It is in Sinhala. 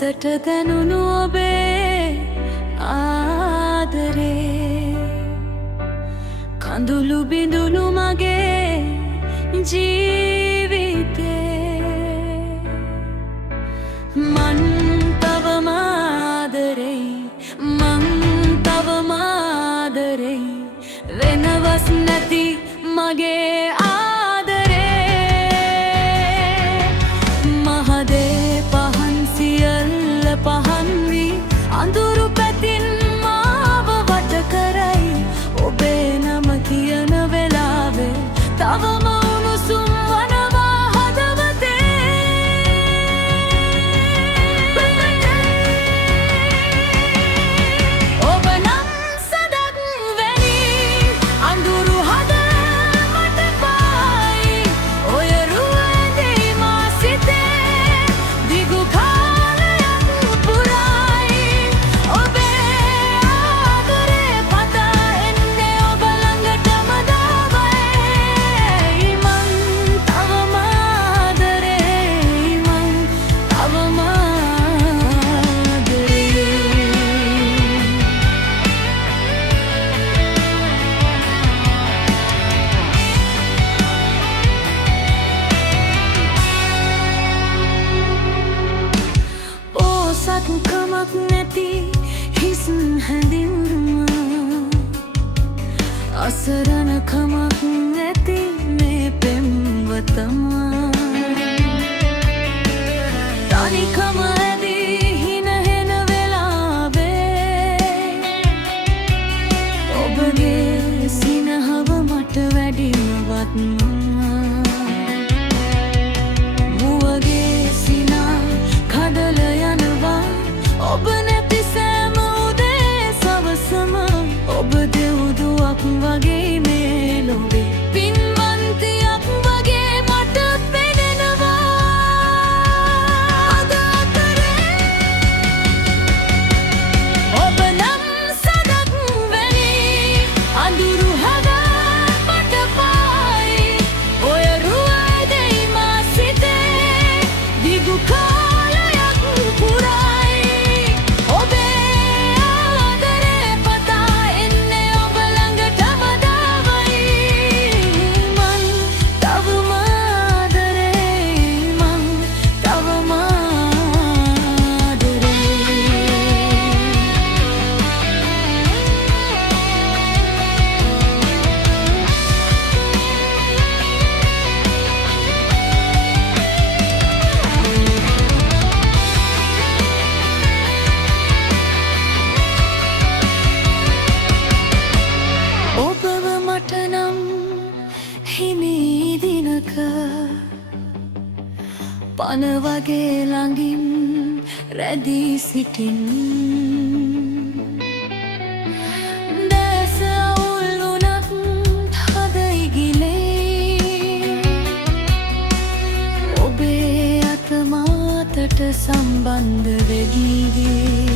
සිතට දැනුණු ඔබේ ආදරේ කඳුළු බිඳුණු මගේ ජීවිතේ මන් තවම ආදරෙයි මං තවම ආදරෙයි වෙනවස් නැති මගේ පහන් වී අඳුරු පැතින් මාව වට කරයි ඔබේ නම කියන වෙලාවේ තවම උණුසුම් වනවා හදවතේ ඔබ නම් සදක් වැනි අඳුරු හද මට පායි ඔය රුවදේ මා සිතේ දිගු කමක් නැති හිස් හැඳින්වුම අසරණ කමක් නැති මේ පෙම්වතමා තනිකම ඇදී හිනහෙන වෙලාවේ ඔබගේ සිනහව මට වැඩිම වත්මා මුවගේ සිනා කඩල යනවා ඔබ නැති සෑම උදේ සවසම ඔබ දෙව්දුවක් වගේ මේ ලොවේ පින්වන්තියක් වගේ මට පෙනෙනවා අද අතරේ ඔබ නම් සදක් වැනි අඳුරු හද මට පායි ඔය රුවදෙයි මා සිතේ දිගු කාලයක් පුරා පන වගේ ළඟින් රැඳී සිටින් දැස අවුල් වුණත් හද ඉගිලේ ඔබේ අත මාතට සම්බන්ධ වෙගී